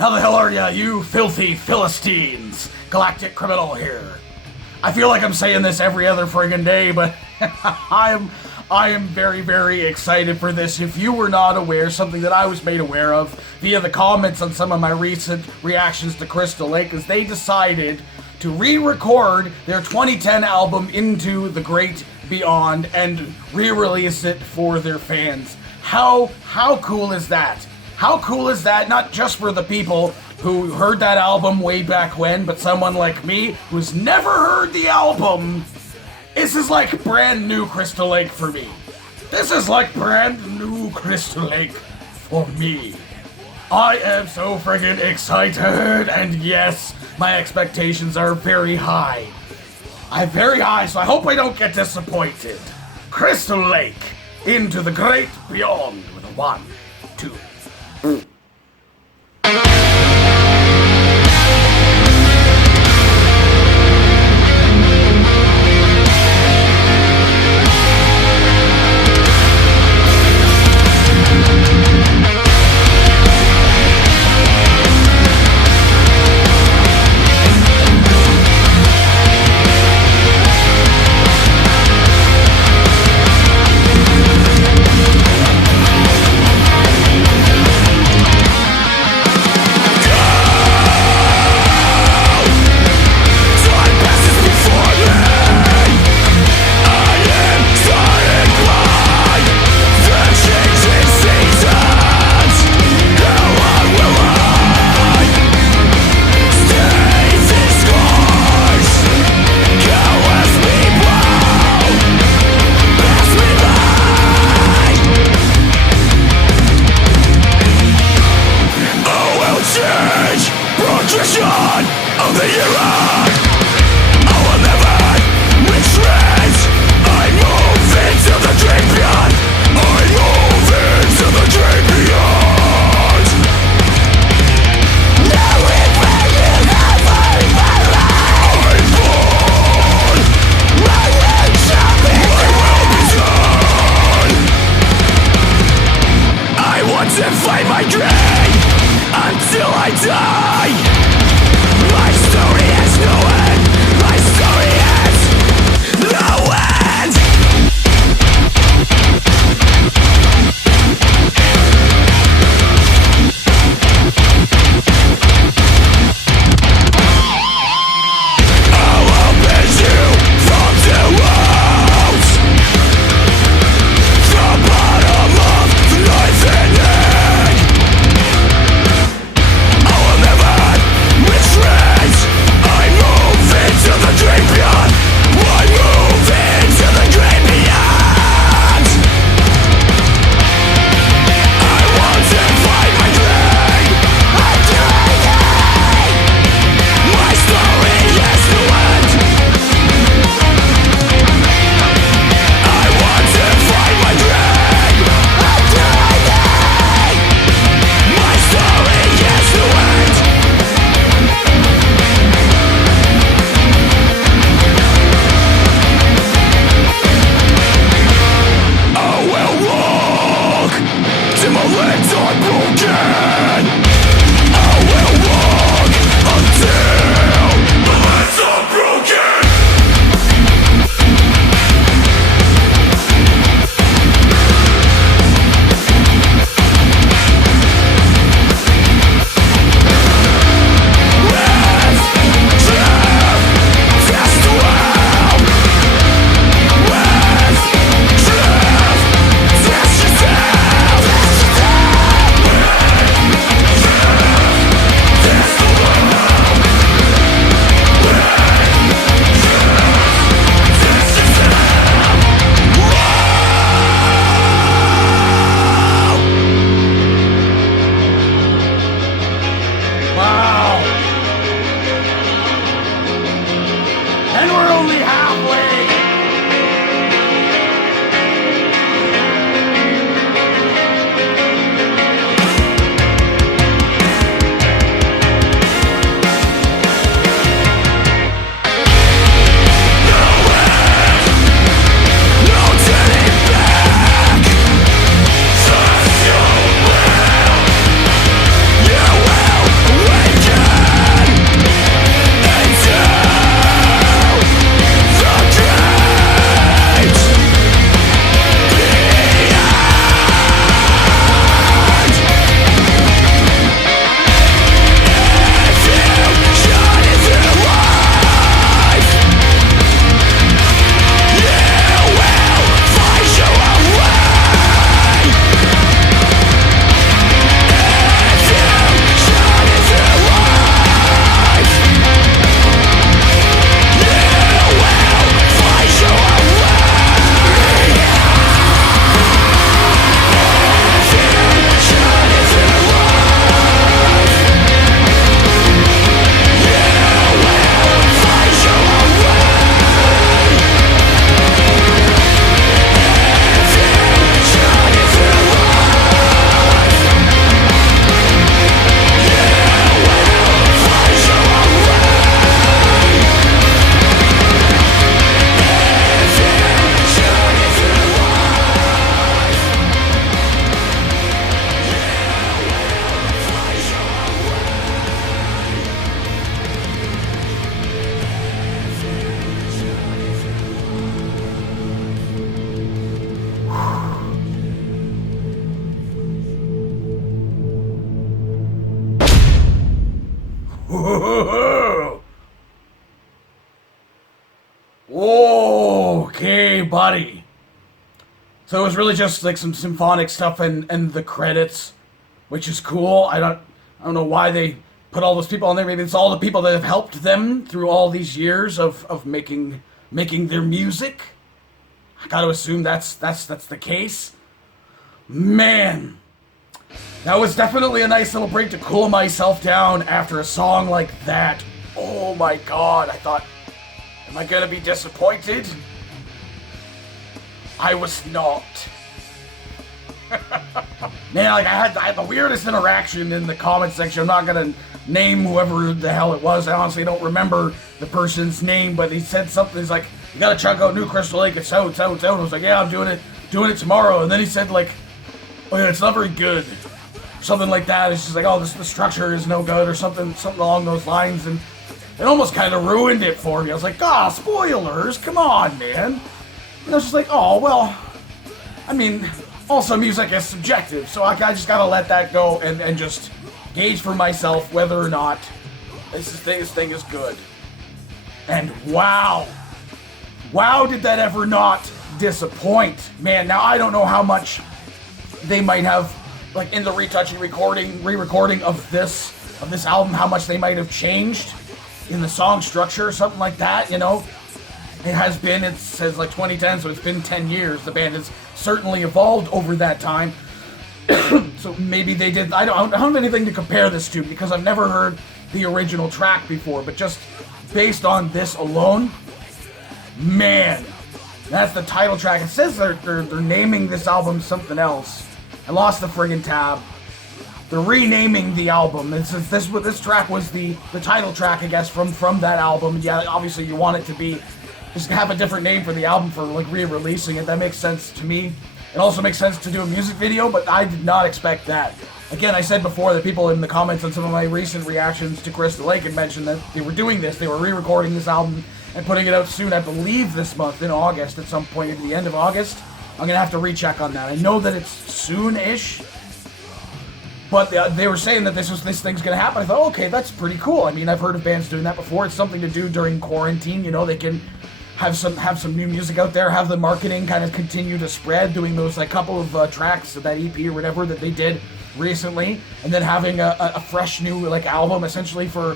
How the hell are ya, you filthy Philistines? Galactic criminal here. I feel like I'm saying this every other friggin' day, but I am very, very excited for this. If you were not aware, something that I was made aware of via the comments on some of my recent reactions to Crystal Lake is they decided to re-record their 2010 album Into the Great Beyond and re-release it for their fans. How cool is that? How cool is that? Not just for the people who heard that album way back when, but someone like me who's never heard the album. This is like brand new Crystal Lake for me. This is like brand new Crystal Lake for me. I am so friggin' excited, and yes, my expectations are very high. I'm very high, so I hope I don't get disappointed. Crystal Lake, Into the Great Beyond with a 1, 2. buddy. So it was really just like some symphonic stuff and the credits, which is cool. I don't know why they put all those people on there. Maybe it's all the people that have helped them through all these years of making their music. I got to assume that's the case. Man, that was definitely a nice little break to cool myself down after a song like that. Oh my god, I thought, am I gonna be disappointed? I was not. Man, like I had the weirdest interaction in the comment section. I'm not gonna name whoever the hell it was. I honestly don't remember the person's name, but he said something. He's like, "You gotta check out New Crystal Lake. It's out. And I was like, "Yeah, I'm doing it tomorrow." And then he said like, "Oh yeah, it's not very good," something like that. It's just like, "Oh, the structure is no good," or something along those lines, and it almost kind of ruined it for me. I was like, spoilers, come on, man. And I was just like, oh, well, I mean, also music is subjective, so I just gotta let that go and just gauge for myself whether or not this thing is good. And wow, did that ever not disappoint. Man, now I don't know how much they might have, like in the retouching, re-recording of this album, how much they might have changed in the song structure or something like that, you know. It says like 2010, so it's been 10 years. The band has certainly evolved over that time. So maybe they did. I don't have anything to compare this to because I've never heard the original track before, but just based on this alone, man, that's the title track. It says they're naming this album something else. I lost the friggin' tab. They're renaming the album. This track was the title track, I guess, from that album. Yeah, obviously you want it to be just have a different name for the album for like re-releasing it. That makes sense to me. It also makes sense to do a music video, but I did not expect that. Again, I said before that people in the comments on some of my recent reactions to Crystal Lake had mentioned that they were doing this. They were re-recording this album and putting it out soon, I believe this month, in August, at some point, at the end of August. I'm going to have to recheck on that. I know that it's soon-ish, but they were saying that this thing's going to happen. I thought, okay, that's pretty cool. I mean, I've heard of bands doing that before. It's something to do during quarantine. You know, they can have some new music out there, have the marketing kind of continue to spread, doing those like couple of tracks of that EP or whatever that they did recently, and then having a fresh new like album essentially for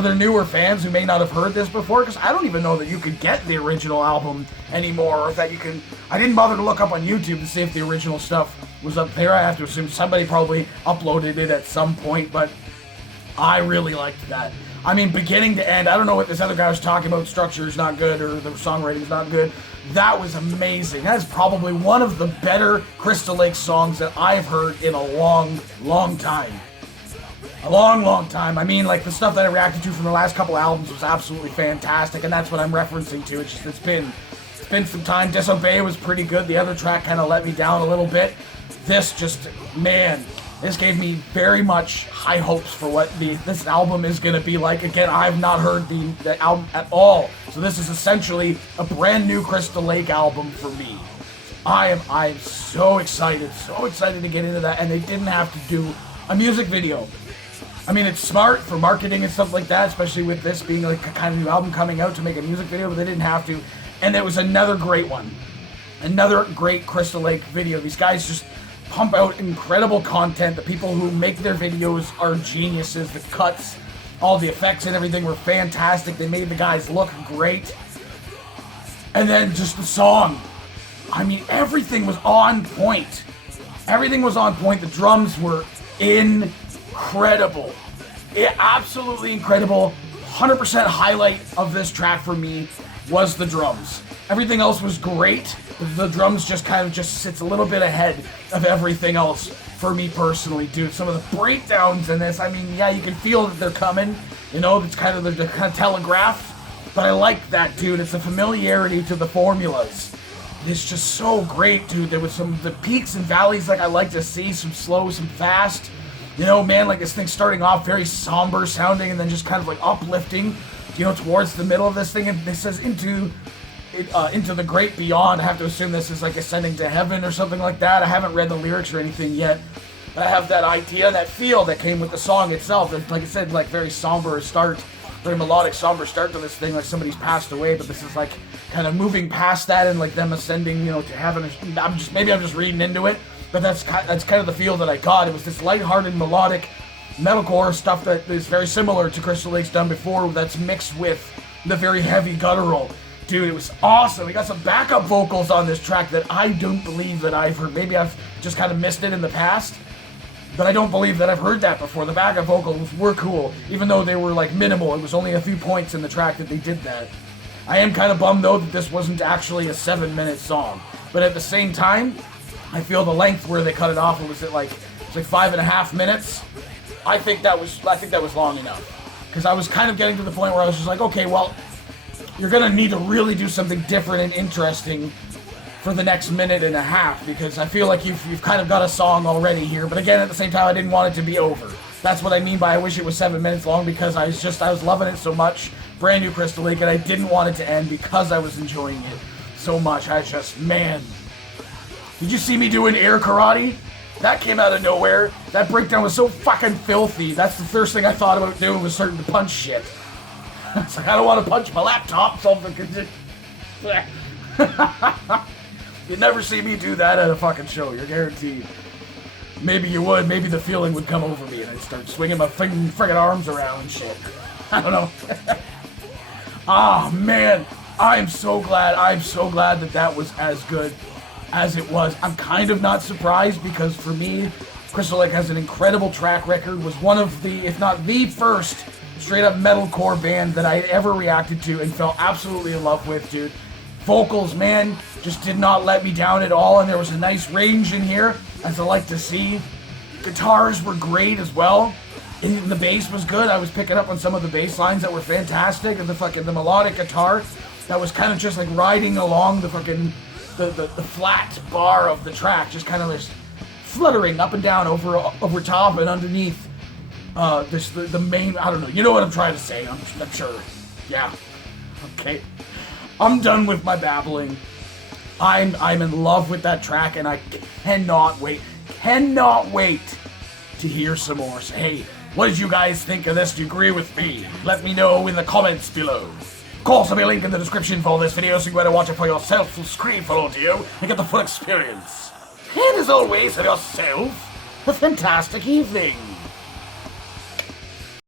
their newer fans who may not have heard this before, because I don't even know that you could get the original album anymore, or that you can. I didn't bother to look up on YouTube to see if the original stuff was up there. I have to assume somebody probably uploaded it at some point, but I really liked that. I mean, beginning to end, I don't know what this other guy was talking about, structure is not good, or the songwriting is not good. That was amazing. That is probably one of the better Crystal Lake songs that I've heard in a long, long time. A long, long time. I mean, like, the stuff that I reacted to from the last couple albums was absolutely fantastic, and that's what I'm referencing to. It's been some time. Disobey was pretty good. The other track kind of let me down a little bit. This just, man, this gave me very much high hopes for what this album is going to be like. Again, I've not heard the album at all, so this is essentially a brand new Crystal Lake album for me. I'm so excited to get into that, and they didn't have to do a music video. I mean, it's smart for marketing and stuff like that, especially with this being like a kind of new album coming out to make a music video, but they didn't have to. And it was another great one. Another great Crystal Lake video. These guys just pump out incredible content. The people who make their videos are geniuses. The cuts, all the effects and everything were fantastic. They made the guys look great. And then just the song. I mean, everything was on point. Everything was on point. The drums were incredible. Absolutely incredible. 100% highlight of this track for me was the drums. Everything else was great, but the drums just kind of sits a little bit ahead of everything else for me personally, dude. Some of the breakdowns in this, I mean, yeah, you can feel that they're coming. You know, it's kind of the kind of telegraph. But I like that, dude. It's a familiarity to the formulas. It's just so great, dude. There was the peaks and valleys like I like to see, some slow, some fast. You know, man, like this thing starting off very somber sounding and then just kind of like uplifting, you know, towards the middle of this thing. And it says into the great beyond. I have to assume this is like ascending to heaven or something like that. I haven't read the lyrics or anything yet. But I have that idea, that feel that came with the song itself. It's, like I said, like very somber start very melodic, somber start to this thing, like somebody's passed away, but this is like kind of moving past that and like them ascending, you know, to heaven. Maybe I'm just reading into it, but that's kind of the feel that I got. It was this lighthearted, melodic metalcore stuff that is very similar to Crystal Lake's done before, that's mixed with the very heavy guttural. Dude, it was awesome. We got some backup vocals on this track that I don't believe that I've heard. Maybe I've just kind of missed it in the past, but I don't believe that I've heard that before. The backup vocals were cool, even though they were like minimal. It was only a few points in the track that they did that. I am kind of bummed though that this wasn't actually a 7-minute song, but at the same time, I feel the length where they cut it off, was it like 5.5 minutes? I think that was long enough, because I was kind of getting to the point where I was just like, okay, well, you're gonna need to really do something different and interesting for the next minute and a half, because I feel like you've kind of got a song already here. But again, at the same time, I didn't want it to be over. That's what I mean by I wish it was 7 minutes long, because I was loving it so much. Brand new Crystal Lake, and I didn't want it to end because I was enjoying it so much. Man. Did you see me doing air karate? That came out of nowhere. That breakdown was so fucking filthy. That's the first thing I thought about doing, was starting to punch shit. It's like, I don't want to punch my laptop, so you'd never see me do that at a fucking show, you're guaranteed. Maybe you would, maybe the feeling would come over me and I'd start swinging my friggin' arms around and shit. I don't know. Ah, man, I'm so glad that was as good as it was. I'm kind of not surprised, because for me, Crystal Lake has an incredible track record, was one of the, if not the first, straight up metalcore band that I ever reacted to and fell absolutely in love with, dude. Vocals, man, just did not let me down at all, and there was a nice range in here, as I like to see. Guitars were great as well. And the bass was good. I was picking up on some of the bass lines that were fantastic, and the melodic guitar that was kind of just like riding along the fucking the flat bar of the track, just kind of just fluttering up and down over top and underneath. The main, I don't know, you know what I'm trying to say, I'm sure. Yeah. Okay. I'm done with my babbling. I'm in love with that track, and I cannot wait to hear some more. So, hey, what did you guys think of this? Do you agree with me? Let me know in the comments below. Of course, there'll be a link in the description for this video, so you can go and watch it for yourself, full screen for audio, and get the full experience. And as always, have yourself a fantastic evening.